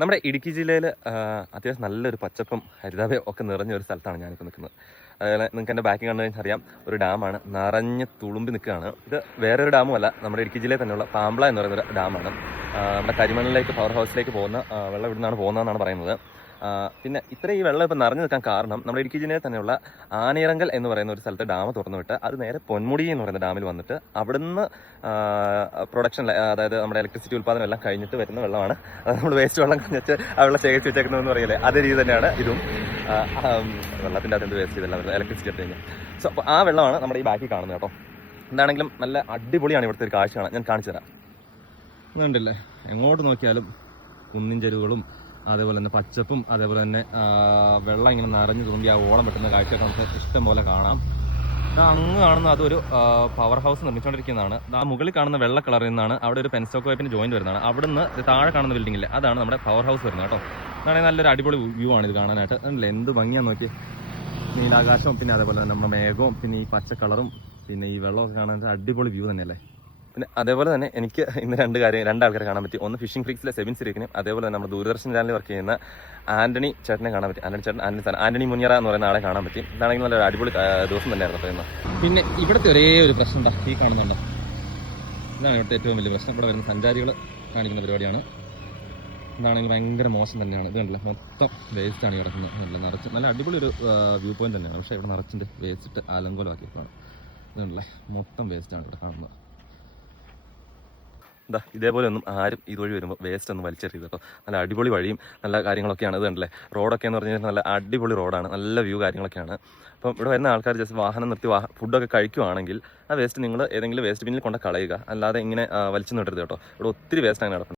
നമ്മുടെ ഇടുക്കി ജില്ലയിൽ അത്യാവശ്യം നല്ലൊരു പച്ചപ്പും ഹരിതാഭയും ഒക്കെ നിറഞ്ഞ ഒരു സ്ഥലത്താണ് ഞാനിപ്പോൾ നിൽക്കുന്നത്. അതുപോലെ നിങ്ങൾക്ക് എൻ്റെ ബാക്കിൽ കണ്ടു കഴിഞ്ഞാൽ അറിയാം, ഒരു ഡാമാണ് നിറഞ്ഞ് തുളുമ്പി നിൽക്കുകയാണ്. ഇത് വേറൊരു ഡാമുമല്ല, നമ്മുടെ ഇടുക്കി ജില്ലയിൽ തന്നെയുള്ള പാമ്പ്ള എന്ന് പറയുന്നൊരു ഡാമാണ്. നമ്മുടെ കരിമണ്ണിലേക്ക് പവർ ഹൗസിലേക്ക് പോകുന്ന വെള്ളം ഇവിടുന്നാണ് പോകുന്നതെന്നാണ് പറയുന്നത്. പിന്നെ ഈ വെള്ളം ഇപ്പം നിറഞ്ഞു നിൽക്കാൻ കാരണം നമ്മുടെ ഇടുക്കി ജില്ലയിൽ തന്നെയുള്ള ആനയിറങ്കൽ എന്ന് പറയുന്ന ഒരു സ്ഥലത്ത് ഡാം തുറന്നു വിട്ട് അത് നേരെ പൊന്മുടി എന്ന് പറയുന്ന ഡാമിൽ വന്നിട്ട് അവിടുന്ന് പ്രൊഡക്ഷൻ, അതായത് നമ്മുടെ ഇലക്ട്രിസിറ്റി ഉൽപ്പാദനം എല്ലാം കഴിഞ്ഞിട്ട് വരുന്ന വെള്ളമാണ്. അത് നമ്മൾ വേസ്റ്റ് വെള്ളം കഴിഞ്ഞിട്ട് ആ വെള്ളം ശേഖരിച്ച് വെച്ചേക്കുന്നതെന്ന് പറയില്ലേ, അതേ രീതി തന്നെയാണ് ഇതും. വെള്ളത്തിൻ്റെ അകത്ത് വേസ്റ്റ് ചെയ്തല്ല, ഇലക്ട്രിസിറ്റി എടുത്ത് കഴിഞ്ഞാൽ. സോ അപ്പോൾ ആ വെള്ളമാണ് നമ്മുടെ ഈ ബാക്കിൽ കാണുന്നത് കേട്ടോ. എന്താണെങ്കിലും നല്ല അടിപൊളിയാണ് ഇവിടുത്തെ ഒരു കാഴ്ചയാണ്. ഞാൻ കാണിച്ചു തരാം. ഇതുണ്ടല്ലേ, എങ്ങോട്ട് നോക്കിയാലും കുന്നിൻ ചെരുവുകളും അതേപോലെ തന്നെ പച്ചപ്പും അതേപോലെ തന്നെ വെള്ളം ഇങ്ങനെ നിറഞ്ഞു തുമ്പി ആ ഓളം വെട്ടുന്ന കാഴ്ചയൊക്കെ നമുക്ക് ഇഷ്ടം പോലെ കാണാം. അങ്ങ് കാണുന്ന അതൊരു പവർ ഹൗസ് നിർമ്മിച്ചുകൊണ്ടിരിക്കുന്നതാണ്. ആ മുകളിൽ കാണുന്ന വെള്ള കളറിൽ നിന്നാണ് അവിടെ ഒരു പെൻസ്റ്റോക്ക് പൈപ്പിന് ജോയിന്റ് വരുന്നതാണ്. അവിടുന്ന് താഴെ കാണുന്ന ബിൽഡിംഗ് ഇല്ലേ, അതാണ് നമ്മുടെ പവർ ഹൗസ് വരുന്നത് കേട്ടോ. അതാണെങ്കിൽ നല്ലൊരു അടിപൊളി വ്യൂ ആണ് ഇത് കാണാനായിട്ട്. അല്ലേ, എന്ത് ഭംഗിയാന്ന് നോക്കി, നീലാകാശവും പിന്നെ അതേപോലെ തന്നെ നമ്മുടെ മേഘവും പിന്നെ ഈ പച്ച കളറും പിന്നെ ഈ വെള്ളമൊക്കെ കാണാനായിട്ട് അടിപൊളി വ്യൂ തന്നെയല്ലേ. പിന്നെ അതേപോലെ തന്നെ എനിക്ക് ഇന്ന് രണ്ടാൾക്കാരെ കാണാൻ പറ്റി. ഒന്ന് ഫിഷിംഗ് ഫ്രീക്സിലെ സെബിൻ സിരിക്കിനും അതേപോലെ തന്നെ നമ്മുടെ ദൂരദർശൻ ചാനലിൽ വർക്ക് ചെയ്യുന്ന ആന്റണി ചേട്ടനെ കാണാൻ പറ്റി. ആന്റണി മുനിയറ എന്ന് പറയുന്ന ആളെ കാണാൻ പറ്റി. ഇതാണെങ്കിൽ നല്ലൊരു അടിപൊളി ദിവസം തന്നെയായിരുന്നു പറയുന്നത്. പിന്നെ ഇവിടുത്തെ ഒരേ ഒരു പ്രശ്നം എന്താ ഈ കാണുന്നുണ്ടോ, ഇതാണ് ഇവിടുത്തെ ഏറ്റവും വലിയ പ്രശ്നം. ഇവിടെ വരുന്ന സഞ്ചാരികൾ കാണിക്കുന്ന പരിപാടിയാണ്. ഇതാണെങ്കിൽ ഭയങ്കര മോശം തന്നെയാണ്. ഇത് കണ്ടില്ല, മൊത്തം വേസ്റ്റാണ് കിടക്കുന്നത്. നല്ല നിറച്ച് നല്ല അടിപൊളി ഒരു വ്യൂ പോയിന്റ് തന്നെയാണ്. പക്ഷേ ഇവിടെ നിറച്ചിട്ട് വേസ്റ്റ് അലങ്കോലമാക്കിയപ്പോഴാണ്. ഇത് കണ്ടില്ലേ, മൊത്തം വേസ്റ്റാണ് ഇവിടെ കാണുന്നത്. ഇതേപോലെ ഒന്നും ആരും ഇതുവഴി വരുമ്പോൾ വേസ്റ്റ് ഒന്നും വലിച്ചെറിയത് കേട്ടോ. നല്ല അടിപൊളി വഴിയും നല്ല കാര്യങ്ങളൊക്കെയാണ്. ഇത് കണ്ടല്ലേ, റോഡൊക്കെ എന്ന് പറഞ്ഞു കഴിഞ്ഞാൽ നല്ല അടിപൊളി റോഡാണ്, നല്ല വ്യൂ കാര്യങ്ങളൊക്കെയാണ്. അപ്പം ഇവിടെ വരുന്ന ആൾക്കാർ ജസ്റ്റ് വാഹനം നിർത്തി ഫുഡൊക്കെ കഴിക്കുവാണെങ്കിൽ ആ വേസ്റ്റ് നിങ്ങൾ ഏതെങ്കിലും വേസ്റ്റ് ബിന്നിൽ കൊണ്ട് കളയുക, അല്ലാതെ ഇങ്ങനെ വലിച്ചു നിട്ടരുത് കേട്ടോ. ഇവിടെ ഒത്തിരി വേസ്റ്റ് അങ്ങനെ നടക്കുന്നത്.